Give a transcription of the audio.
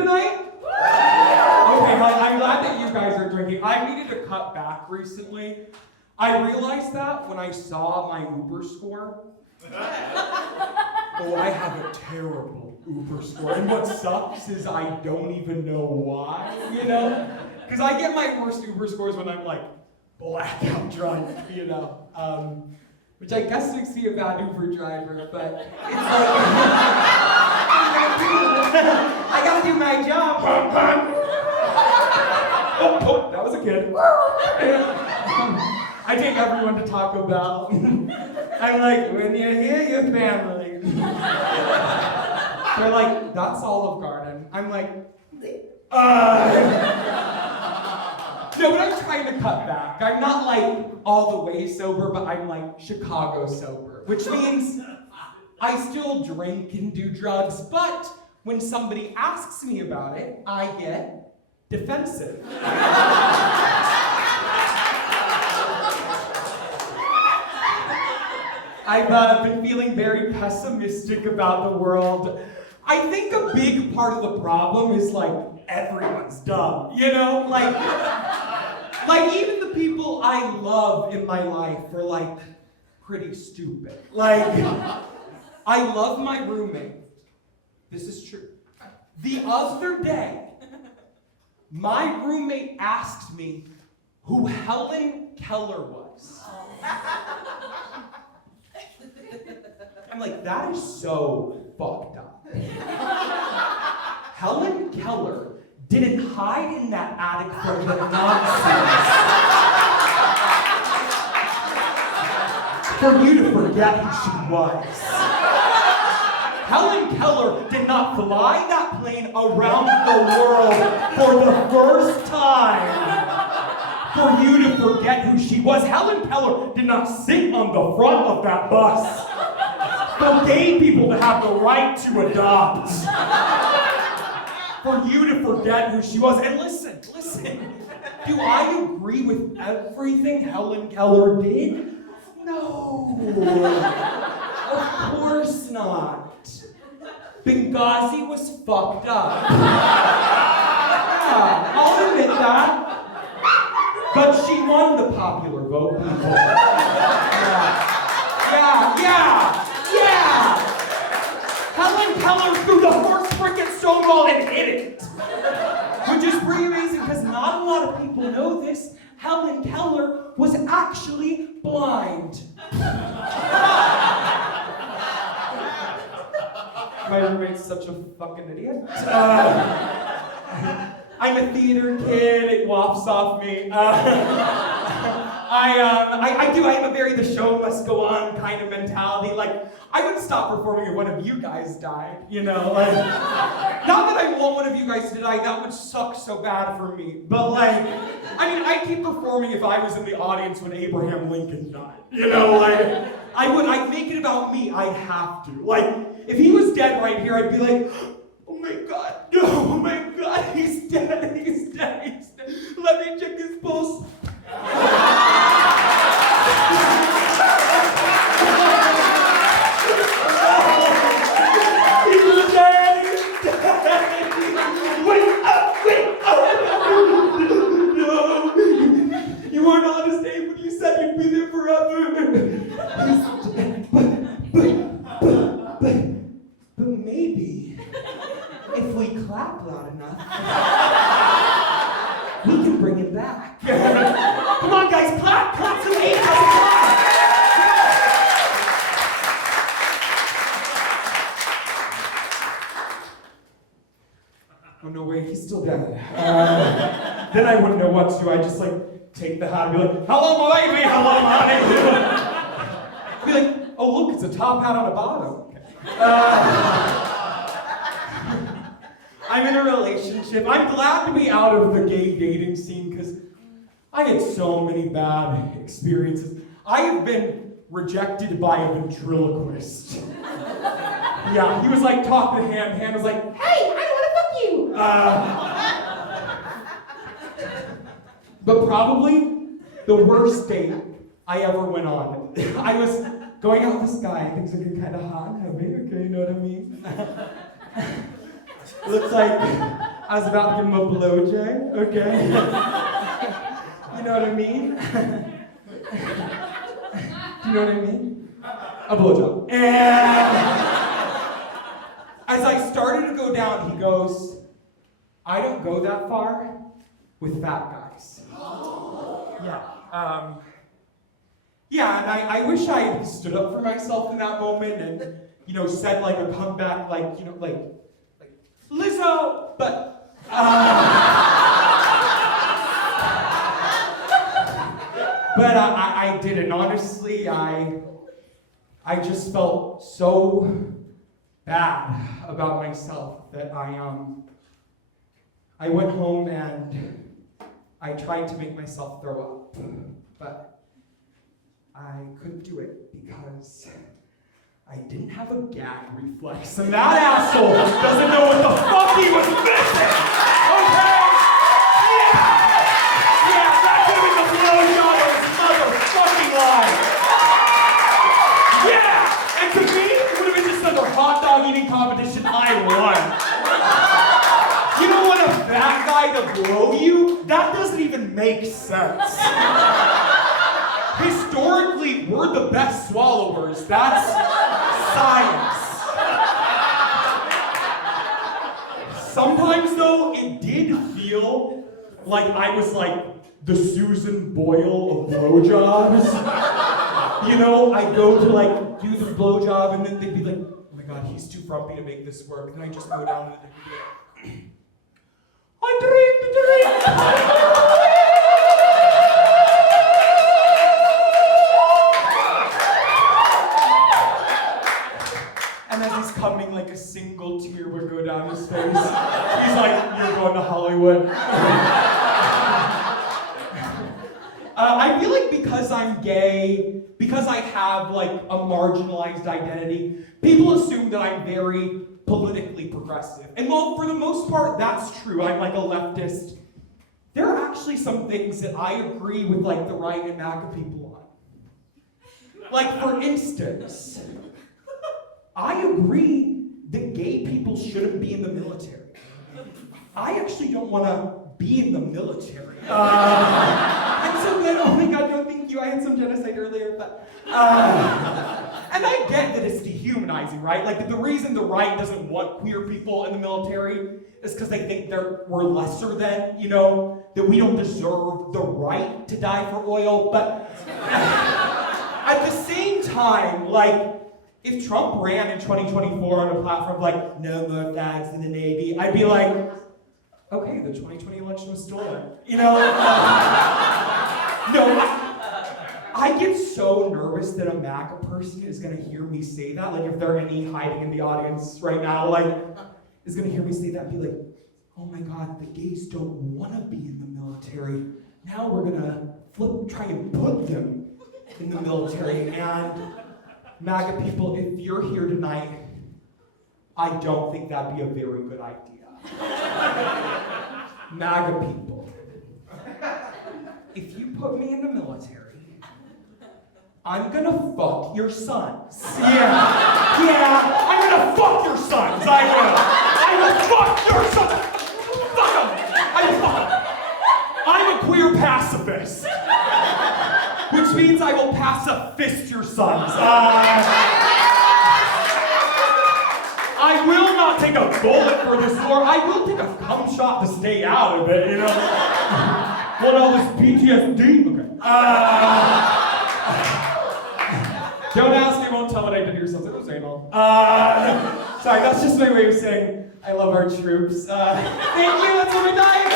tonight? Okay, I'm glad that you guys are drinking. I needed to cut back recently. I realized that when I saw my Uber score. Oh, I have a terrible Uber score. And what sucks is I don't even know why, you know? Because I get my worst Uber scores when I'm like blackout drunk, you know? Which I guess makes me a bad Uber driver, but it's like, I gotta do my job. Oh, that was a kid. I take everyone to Taco Bell. I'm like, when you hear your family. They're like, that's Olive Garden. I'm like, No, but I'm trying to cut back. I'm not like all the way sober, but I'm like Chicago sober, which means I still drink and do drugs, but when somebody asks me about it, I get defensive. I've been feeling very pessimistic about the world. I think a big part of the problem is like everyone's dumb, you know? Like even the people I love in my life are like pretty stupid. Like, I love my roommate. This is true. The other day, my roommate asked me who Helen Keller was. I'm like, that is so fucked up. Helen Keller didn't hide in that attic from the Nazis for you to forget who she was. Helen Keller did not fly that plane around the world for the first time for you to forget who she was. Helen Keller did not sit on the front of that bus for gay people to have the right to adopt. For you to forget who she was. And listen, do I agree with everything Helen Keller did? No, of course not. Benghazi was fucked up. Yeah, I'll admit that. But she won the popular vote, people. Yeah. Helen Keller threw the first frickin' Stonewall and hit it. Which is pretty amazing because not a lot of people know this. Helen Keller was actually blind. My roommate's such a fucking idiot. I'm a theater kid, it wafts off me. I have a very the show must go on kind of mentality. Like, I would stop performing if one of you guys died, you know? Like, not that I want one of you guys to die, that would suck so bad for me. But like, I'd keep performing if I was in the audience when Abraham Lincoln died. You know, like, I'd make it about me, I'd have to. Like, if he was dead right here, I'd be like, oh my God, he's dead. Let me check his pulse. He's dead. Wait up. No, you weren't honest, Abe, when you said you'd be there forever. But maybe if we clap loud enough, we can bring it back. Come on, guys, clap to Abe. Oh no, wait, he's still dead. Then I wouldn't know what to do. I'd just like take the hat and be like, hello, my baby, hello, my baby. I'd be like, oh look, it's a top hat on a bottom. I'm in a relationship. I'm glad to be out of the gay dating scene because I had so many bad experiences. I have been rejected by a ventriloquist. Yeah, he was like, talk to Han. Han was like, hey, I want to fuck you. But probably the worst date I ever went on. I was going out with this guy. Things looking kind of hot and heavy. Okay, you know what I mean? Looks like I was about to give him a blowjob, okay? You know what I mean? Do you know what I mean? A blowjob. And as I started to go down, he goes, I don't go that far with fat guys. Yeah, and I wish I had stood up for myself in that moment and, said like a comeback, like Lizzo, but, but I didn't. Honestly, I just felt so bad about myself that I went home and I tried to make myself throw up, but I couldn't do it because I didn't have a gag reflex, and that asshole doesn't know what the fuck he was missing! Okay? Yeah, that could have been the blowjob of his motherfucking life! Yeah! And to me, it would have been just another hot dog eating competition I won. You don't want a fat guy to blow you? That doesn't even make sense. Historically, we're the best swallowers. That's science. Sometimes, though, it did feel like I was like the Susan Boyle of blowjobs. I'd go to like do the blowjob, and then they'd be like, "Oh my God, he's too frumpy to make this work." And I just go down and they'd be like, "I dreamed a dream." And as he's coming, like a single tear would go down his face. He's like, "You're going to Hollywood." I feel like because I'm gay, because I have like a marginalized identity, people assume that I'm very politically progressive. And while for the most part that's true, I'm like a leftist, there are actually some things that I agree with like the right and MAGA people on. Like for instance, I agree that gay people shouldn't be in the military. I actually don't want to be in the military. I'm so glad, oh my God, no thank you, I had some genocide earlier, but... and I get that it's dehumanizing, right? Like the reason the right doesn't want queer people in the military is because they think we're lesser than, that we don't deserve the right to die for oil, but... at the same time, like, if Trump ran in 2024 on a platform like, no more fags in the Navy, I'd be like, okay, the 2020 election was stolen. I get so nervous that a MAGA person is gonna hear me say that, like if there are any hiding in the audience right now, like, is gonna hear me say that and be like, oh my God, the gays don't wanna be in the military. Now we're gonna try and put them in the military. And MAGA people, if you're here tonight, I don't think that'd be a very good idea. MAGA people, if you put me in the military, I'm gonna fuck your sons. Yeah, I'm gonna fuck your sons, I will fuck your sons. Fuck them, I will fuck them. I'm a queer pacifist, which means I will pacifist your sons. I will not take a bullet for this war. I will take a cum shot to stay out of it, What all this PTSD? Okay. Don't ask me, won't tell what I did to your sons. It was anal. Sorry, that's just my way of saying I love our troops. Thank you, that's what we died.